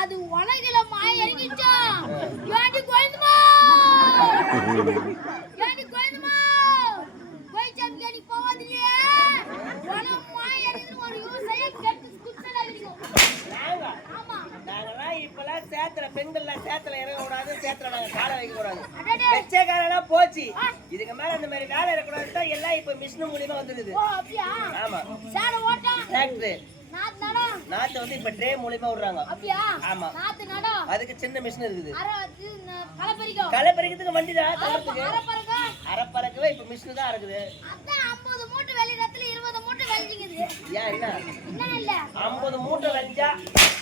அது உலகில மாய இறங்கிச்சோம் ஏண்டி கோயந்துமா ஏண்டி கோயந்துமா போவாதில்லையே உலகம் மாய ஒரு கெட்டு குச்சலா ஆமா. சேத்துல பெண்கள்லாம் சேத்துல இறங்க கூடாது சேத்துல நாங்க காலை வைக்க கூடாது அடடே. வெச்ச காலெல்லாம் போச்சு. இதுக்கு மேல இந்த மாதிரி வேலை இருக்கக்கூடாது தான் எல்லாம் இப்ப மிஷின் மூலியமா ஆமா. ஓட்டம் டிராக்டர் நாத்து வந்து இப்ப ட்ரே மூலியமா விடுறாங்க. ஆமா. அதுக்கு சின்ன மிஷின் இருக்குது. களை பறிக்கிறதுக்கு வண்டி தான் அரை இப்ப மிஷின் தான் இருக்குது அதான் ஐம்பது மூட்டை வெளியிடத்துல இருபது மூட்டை வெளிஞ்சிக்குது ஏன் என்ன ஐம்பது மூட்டை வஞ்சா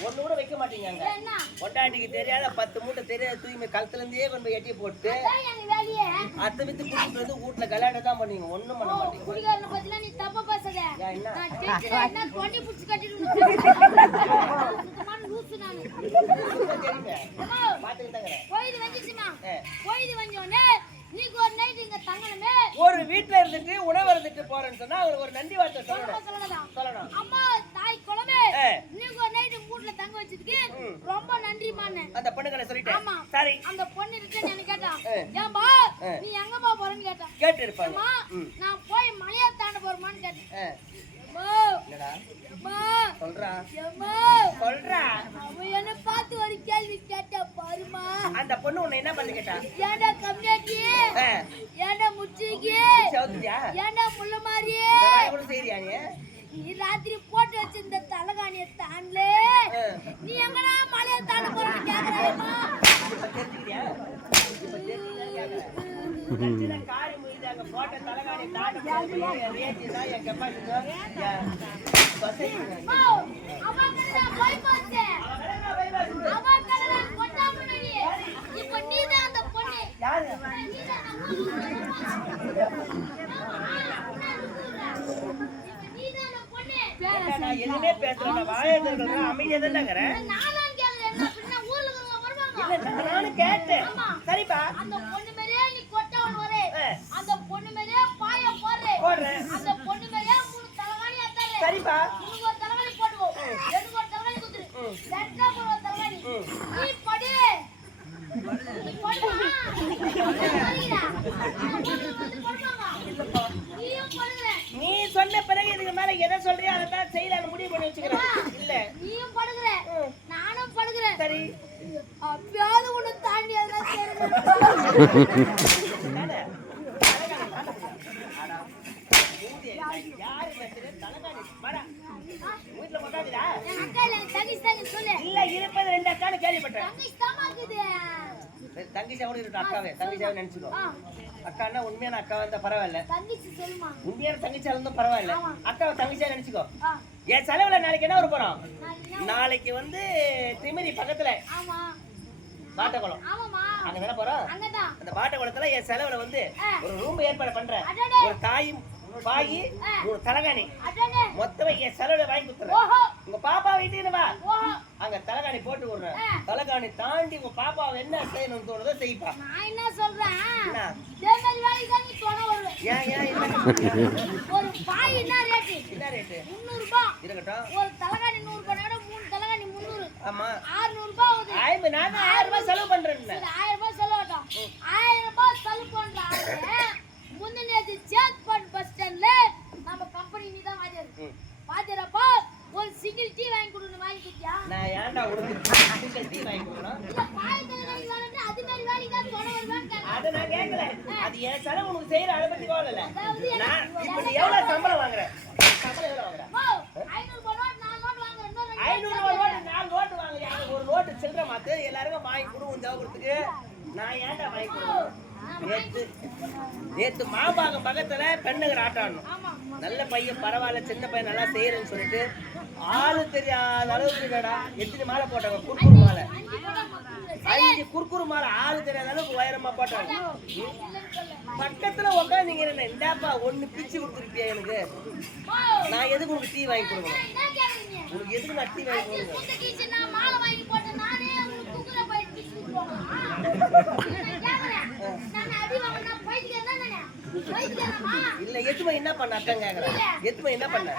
ஒண்ணு கூட வைக்க மாட்டீங்க என்ன பொட்டாட்டிக்கு தெரியாத பத்து மூட்டை தெரியாத தூய்மை கழுத்துல இருந்தே கொண்டு போய் எட்டி போட்டு அத்தை வித்து வந்து வீட்டுல கல்யாணம் தான் பண்ணுவீங்க. ஒண்ணும் பண்ண மாட்டீங்க. நீ தப்பா பேசாத ஒரு வீட்டுல இருந்துட்டு உணவு இருந்துட்டு போறேன்னு சொன்னா அவருக்கு ஒரு நன்றி வார்த்தை சொல்லணும். அம்மா தாய் குழம்பு. நீங்க நைட் வீட்ல தங்க வச்சதுக்கு ரொம்ப நன்றிமான்னு அந்த பொண்ணுகளை சொல்லிட்டேன். ஆமா. சரி. அந்த பொண்ணு ரிட்டன் என்ன கேட்டா. ஏன்பா. நீ எங்கம்மா போறேன்னு கேட்டா கேட்டு இருப்பாங்க அம்மா. நான் போய் மலையா தாண்ட போறேமான்னு கேட்டேன். அந்த பொண்ணு உன்னை என்ன பண்ணி கேட்டா? ஏன்டா ஏன்டா முச்சிக்கி மாதிரியே நீ? நீ ராத்திரி போட்டு வச்சிருந்த தலகாணிய தாண்டல. ஆ. நீ எங்கடா மலையை தாண்ட போறேன்னு கேக்குறாயம்மா? போட்ட தலகாணி தாண்ட போகுது. என் range தான், என் capacity தான், என் வசதி தான். ஓ, அவ கண்ணா போய் பார்த்தேன் அவ கண்ணா கொட்டா முன்னாடி இப்ப நீதான் அந்த பொண்ணு யாரு? நீதான் அந்த பொண்ணு. இப்ப நீதான் அந்த பொண்ணு. ஏண்டா, நான் எதுவுமே பேசல, நான் வாயை திறக்கிறேன், அமைதியா தானே இருக்கிறேன். நானும் கேக்குறேன், என்ன பின்ன ஊர்ல இருக்கிறவங்க வருவாங்க. இல்ல, நானும் கேட்டேன். ஆமா. சரிப்பா அந்த பொண்ணு மாதிரியே நீ கொட்டவன் வரே. ஆ. அந்த பொண்ணு மாதிரியே பாய போடுறே. போடுறேன். அந்த பொண்ணு மாதிரியே மூணு தலைகாணி அத்தாரே. சரிப்பா உனக்கு ஒரு தலைகாணி போட்டுக்கோ. எனக்கு ஒரு தலைகாணி குத்துரு. ம். ரெண்டா போடு ஒரு தலைகாணி. ம். நீ படு. நீ படுமா? படுகிறா. அந்த பொண்ணு வந்து படுவாங்க. நீயும் படுகிற. நீ சொன்ன பிறகு இதுக்கு மேல எதை சொல்றியோ அதை தான் செய்யலாம்னு முடிவு பண்ணி வச்சுக்கிறேன் இல்ல நீயும் படுகிற. நானும் படுகிறேன். சரி அப்பயாவது உன்னை தாண்டி எதனா செய்யணும். தானே? அடா, ஊதிய, யாரு வச்சது? தலகாணி. வாடா. வீட்டுல கொண்டாந்துடா. என் அக்கா இல்ல, என் இருப்பது ரெண்டு அக்கான்னு கேள்விப்பட்டேன் தங்கச்சி தாம்மா இருக்கட்டும் அக்காவே தங்கச்சியாவே நினைச்சுக்கோ அக்கான்னா உண்மையான அக்காவா இருந்தா பரவாயில்ல உண்மையான தங்கச்சியா இருந்தும் பரவாயில்ல ஆமா. அக்காவை தங்கச்சியா நினைச்சுக்கோ என் செலவுல நாளைக்கு என்ன ஒரு போறோம் நாளைக்கு வந்து திமிரி பக்கத்துல பாட்டக்குளம் அங்க தானே போறோம் அந்த பாட்டக்குளத்துல என் செலவுல வந்து. ஒரு ரூம் ஏற்பாடு பண்றேன். ஒரு தாயும் பாயி. ஒரு தலகாணி. மொத்தமா என் செலவுல வாங்கி கொடுத்துறேன். உங்க பாப்பா வீட்டுக்கு வா. அங்க தலகாணி போட்டு விடுறேன். தலகாணி தாண்டி உங்க பாப்பாவை என்ன செய்யணும்னு தோணுதோ செய்ப்பா. நான் என்ன சொல்றேன்? ஏன் ஏன் ஒரு பாய் என்ன ரேட்டு? என்ன ரேட்டு? முந்நூறு ரூபாய் இருக்கட்டும். ஒரு தலைகாணி நூறு ரூபாயோட மூணு தலைகாணி முந்நூறு. ஆமா. ஆறுநூறு ரூபாய் ஆகுது நான் ஆயிரம் ரூபாய் செலவு பண்றேன் ஆயிரம் ரூபாய் செலவாட்டம். ஆயிரம் ரூபாய் செலவு பண்ற ஆளு முந்தின நேத்து சேத்பட் பஸ் ஸ்டாண்ட்ல நம்ம கம்பெனி நீ தான் வாத்தியார் ம். வாத்தியாரப்பா ஒரு சிங்கிள் டீ வாங்கி கொடுன்னு வாங்கி கொடுத்தியா நான் ஏன்டா உனக்கு சிங்கிள் டீ வாங்கி கொடுக்கணும் இல்ல பாயத்துல வேலைக்கு வரேன்னு அது மாதிரி வேலைக்கு தான் தொலை வருவான்னு கேட்டேன். அதை நான் கேட்கல அது என் செலவு உனக்கு செய்யற அதை பத்தி கவலை இல்ல அதாவது நான் எனக்கு இப்ப நீ எவ்வளவு சம்பளம் வாங்குற சம்பளம் எவ்வளவு வாங்குற ஓ, ஐநூறு ரூபாய் நோட்டு, நாலு நோட்டு வாங்குறேன். இன்னும் ரெண்டு ஐநூறு நோட்டு ரூபாய் சேர்த்து நோட்டு நாலு நோட்டு வாங்குறியா எனக்கு ஒரு நோட்டு சில்லற மாத்து எல்லாருக்கும் வாங்கி கொடு உன் தேவப்படுத்துக்கு நான் ஏன்டா வாங்கி கொடுக்கணும் நேத்து நேத்து மாம்பாக்கம் பக்கத்துல பெண்ணுக்கு ஆட்டம் ஆடணும் நல்ல பையன் பரவாயில்ல சின்ன பையன் நல்லா செய்யறேன்னு சொல்லிட்டு ஆளு தெரியாத அளவுக்கு இல்லடா எத்தனை மாலை போட்டாங்க குறுக்குறு மாலை. அஞ்சு குறுக்குறு மாலை. ஆளு தெரியாத அளவுக்கு உயரமா போட்டாங்க. பக்கத்துல உட்காந்துங்க இந்தாப்பா ஒண்ணு பிச்சு கொடுத்துருப்பியா எனக்கு? நான் எதுக்கு உனக்கு டீ வாங்கி கொடுக்கணும்? என்ன? உனக்கு எதுக்கு நான் டீ வாங்கி கொடுக்கணும்? எத்துமை என்ன பண்ண? அத்தான் கேக்குறேன். என்ன பண்ண?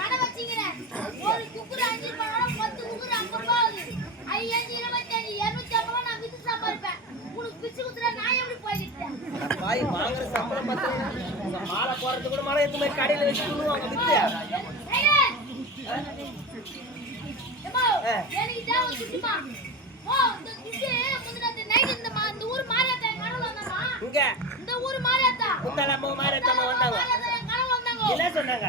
பாய் சம்பளம் பார்த்தா மாலை போறது கூட கடையில வச்சு சொல்லுவாங்க வித்து. இந்த ஊர் மாரியாத்தா வந்தாங்க. என்ன சொன்னாங்க.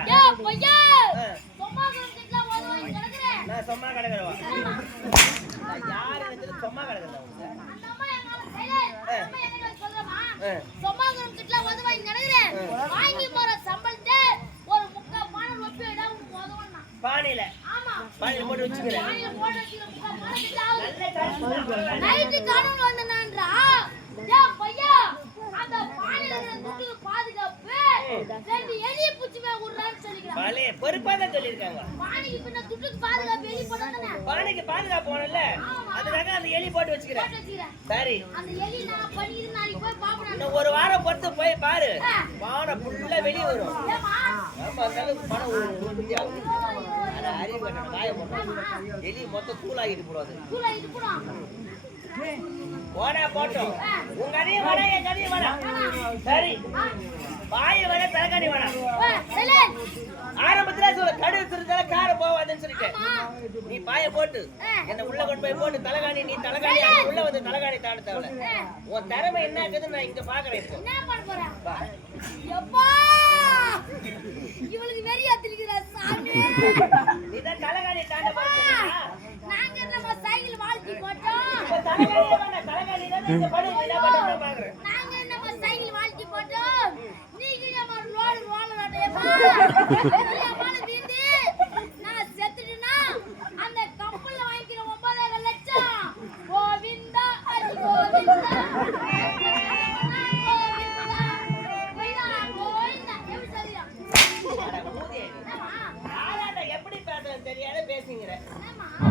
நான் சும்மா கிடக்குறவா யார் எனக்கு சும்மா கிடக்குறேன் அந்த அம்மா என் மேல silent. அந்த அம்மா என்கிட்ட வந்து சொல்றமா, ஆ. சும்மா கிடந்துட்டுல உத வாங்கி கிடக்குறேன். வாங்கி போற சம்பளத்தை ஒரு முக்கா பானை ரொப்பி வைடா உனக்கு உதவன்னா. பானையில ஆமா பானையில போட்டு வச்சுக்கிறேன் வாயில போட்டு வச்சுக்கிற முக்கா பானை கிட்ட ஆகுது. நல்ல காசு நைட்டு கனவுல வந்தனான்றா ஏன் பையா அந்த பானையில இருக்கிற துட்டுக்கு பாதுகாப்பு ரெண்டு எலிய பூச்சி மேல பாலே பொறுப்பா தான் சொல்லியிருக்காங்க. பானைக்கு பாதுகாப்பு போனல அதுக்காக அந்த எலி போட்டு வச்சுக்கிறேன். சரி. இன்னும் ஒரு வாரம் பொறுத்து போய் பாரு. பானை ஃபுல்லா வெளியே வரும். ஆமா அந்த அளவுக்கு பணம் அறிவு காய போட்டோம் எலி மொத்தம் இது கூட ஓடா போட்டோம். உங்க கதையும் வேணாம் என் கதையும் வேணாம். சரி. பாய வேணா தலைக்காணி வேணாம் ஆரம்பத்துல சொல்ல கடு திருந்தால கார போவாதுன்னு சொல்லிட்டேன். நீ பாய போட்டு என்ன உள்ள கொண்டு போய் போட்டு தலைகாணி நீ தலைகாணி உள்ள வந்து தலைகாணி தாண்ட தேவை உன் திறமை என்ன இருக்குதுன்னு நான் இங்க பாக்குறேன் இப்போ. இவளுக்கு சாமி. தான் தலைகாணி தாண்ட போறா நாங்க நம்ம சைக்கிள் வாழ்த்தி போட்டோம்? இப்ப தலைகாணி வேணாம் தலைகாணி தான் இந்த படு என்ன பண்ணுறேன் பாக்குறேன்.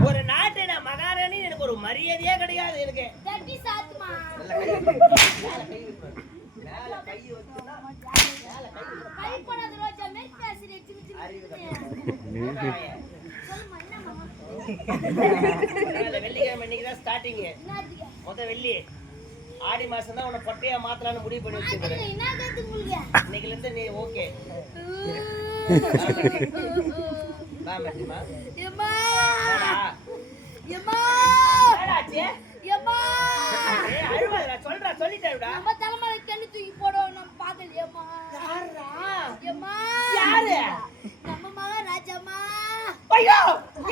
ஒரு நாட்டு நான் மகாராணி எனக்கு ஒரு மரியாதையே கிடையாது எனக்கு தட்டி சாத்துமா நல்ல கை மேல கை வைப்பாரு. மேல கை வச்சுன்னா மேல கை வைப்பாரு. கைப்படாத ரோஜா மேல் பேசுறேன் சின்ன சின்ன அறிவு சின்ன. கட்டணும். சொல்லுமா என்னம்மா அதனால வெள்ளிக்கிழமை இன்னைக்கு தான் ஸ்டார்டிங் என்னத்துக்கு முத வெள்ளி ஆடி மாசம் தான் உன்னை பொட்டையா மாத்தலாம்னு முடிவு பண்ணி உங்களுக்கு இன்னைக்குல இருந்து நீ ஓகே சொல்றா, சொல்லிட்டேன்டா. நம்ம தலைமையில கண்ணு தூக்கி போடுவோம் நம்ம? எம்மா யாரு? நம்ம மகாராஜாம்மா ஐயோ!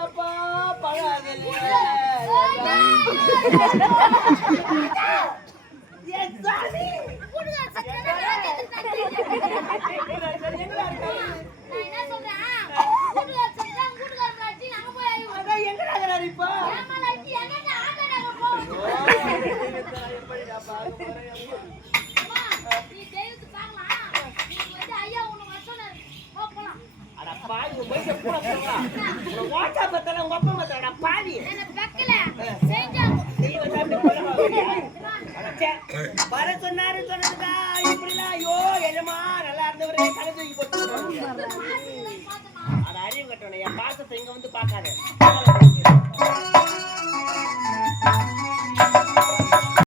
என்னப்பா முடியாதுடாப்பா. பணம் அது இல்ல. என் சாமி. எங்கடா இருக்காரு? அதான் எங்கடா இருக்கிறாரு இப்போ? எப்படிடா பார்க்க போறேன்? அட பாவி, உன் வயசை கூட சொல்றா. உன் ஓட்டா பத்தல, உங்க அப்பா பத்தல, பாவி. வர சொன்னாரு சொன்னதுக்கா,